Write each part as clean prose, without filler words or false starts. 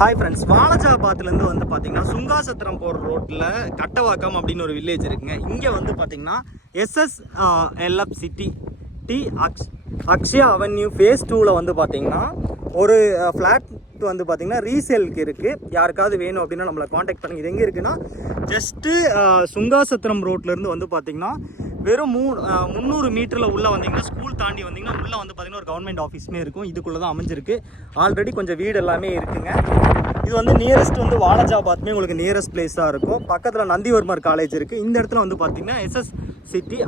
Hi friends, வாலாஜாபாத்லேருந்து வந்து பார்த்தீங்கன்னா சுங்காசத்திரம் போகிற ரோட்டில் கட்டவாக்கம் அப்படின்னு ஒரு வில்லேஜ் இருக்குங்க. இங்கே வந்து பார்த்தீங்கன்னா SSLF city T Akshaya avenue phase 2ல் வந்து பார்த்தீங்கன்னா ஒரு ஃப்ளாட் வந்து பார்த்தீங்கன்னா ரீசேலுக்கு இருக்குது. யாருக்காவது வேணும் அப்படின்னா நம்மளை காண்டாக்ட் பண்ணுங்கள். இது எங்கே இருக்குன்னா ஜஸ்ட்டு சுங்காசத்திரம் ரோட்லேருந்து வந்து பார்த்தீங்கன்னா வெறும் 300 மீட்டரில் உள்ளே வந்தீங்கன்னா ஸ்கூல் தாண்டி வந்தீங்கன்னா உள்ளே வந்து பார்த்தீங்கன்னா ஒரு கவர்மெண்ட் ஆஃபீஸுமே இருக்கும். இதுக்குள்ளே தான் அமைஞ்சிருக்கு. ஆல்ரெடி கொஞ்சம் வீடு எல்லாமே இருக்குங்க. இது வந்து நியரஸ்ட் வந்து வாலாஜாபாத்மே உங்களுக்கு நியரஸ்ட் பிளேஸாக இருக்கும். பக்கத்தில் நந்திவர்மர் காலேஜ் இருக்குது. இந்த இடத்துல வந்து பார்த்தீங்கன்னா SS சிட்டி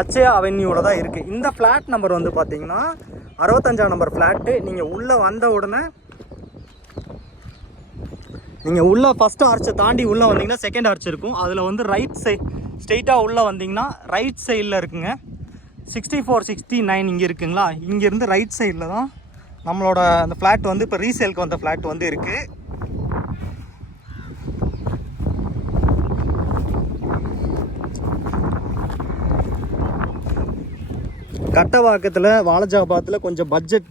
அக்ஷயா அவென்யூவில் தான் இருக்குது. இந்த ஃப்ளாட் நம்பர் வந்து பார்த்தீங்கன்னா 65ஆம் நம்பர் ஃப்ளாட்டு. நீங்கள் உள்ளே வந்த உடனே நீங்கள் உள்ளே ஃபஸ்ட்டு ஆர்ச்சை தாண்டி உள்ளே வந்தீங்கன்னா செகண்ட் ஆர்ச் இருக்கும். அதில் வந்து ரைட் சைட் ஸ்ட்ரெயிட்டாக உள்ளே வந்தீங்கன்னா ரைட் சைடில் இருக்குங்க 64, 69 இங்கே இருக்குங்களா. இங்கேருந்து ரைட் சைடில் தான் நம்மளோட அந்த ஃப்ளாட் வந்து இப்போ ரீசேலுக்கு வந்த ஃப்ளாட் வந்து இருக்குது. கட்டவாக்கத்தில் வாலாஜாபாத்தில் கொஞ்சம் பட்ஜெட்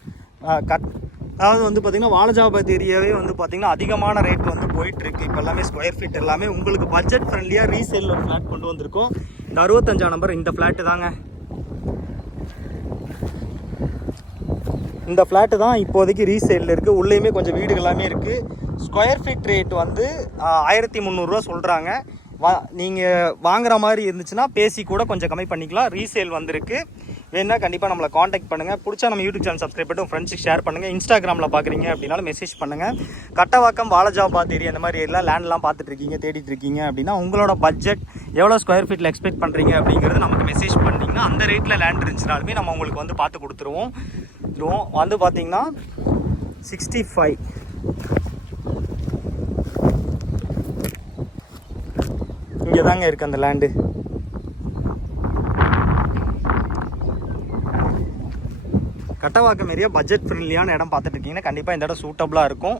அதாவது வந்து பார்த்திங்கன்னா வாலாஜாபாத் ஏரியாவே வந்து பார்த்திங்கன்னா அதிகமான ரேட் வந்து போயிட்டுருக்கு. இப்போ எல்லாமே ஸ்கொயர் ஃபீட் எல்லாமே உங்களுக்கு பட்ஜெட் ஃப்ரெண்ட்லியாக ரீசேலில் ஒரு ஃப்ளாட் கொண்டு வந்திருக்கோம். இந்த 65ஆம் நம்பர் இந்த ஃப்ளாட்டு தாங்க. இந்த ஃப்ளாட்டு தான் இப்போதைக்கு ரீசேலில் இருக்குது. உள்ளேயுமே கொஞ்சம் வீடுகள் எல்லாமே இருக்குது. ஸ்கொயர் ஃபீட் ரேட் வந்து 1300 சொல்கிறாங்க. நீங்கள் வாங்குற மாதிரி இருந்துச்சுன்னா பேசி கூட கொஞ்சம் கம்மி பண்ணிக்கலாம். ரீசேல் வந்திருக்கு. வேணா கண்டிப்பாக நம்மளை காண்டாக்ட் பண்ணுங்கள். பிடிச்சா நம்ம யூடியூப் சேனல் சப்ஸ்கிரைப் பண்ணி ஃப்ரெண்ட்ஸுக்கு ஷேர் பண்ணுங்கள். இன்ஸ்டாகிராமில் பார்க்குறீங்க அப்படின்னாலும் மெசேஜ் பண்ணுங்கள். கட்டவாக்கம் வாலாஜாபாத் ஏரியா இந்த மாதிரி எல்லாம் லேண்ட்லாம் பார்த்துட்ருக்கீங்க, தேடிட்டு இருக்கீங்க அப்படின்னா உங்களோட பட்ஜெட் எவ்வளோ ஸ்கொயர் ஃபீட்டில் எக்ஸ்பெக்ட் பண்ணுறீங்க அப்படிங்கிறது நமக்கு மெசேஜ் பண்ணிங்கன்னா அந்த ரேட்டில் லேண்ட் இருந்துச்சுனாலுமே நம்ம உங்களுக்கு வந்து பார்த்து கொடுத்துருவோம். வந்து பார்த்தீங்கன்னா 65 இங்கே தாங்க இருக்குது அந்த லேண்டு. கட்டவாக்கம் ஏரியா பட்ஜெட் ஃப்ரெண்ட்லியான இடம் பார்த்துட்டு இருக்கீங்கன்னா கண்டிப்பாக இந்த இடம் சூட்டபுளாக இருக்கும்.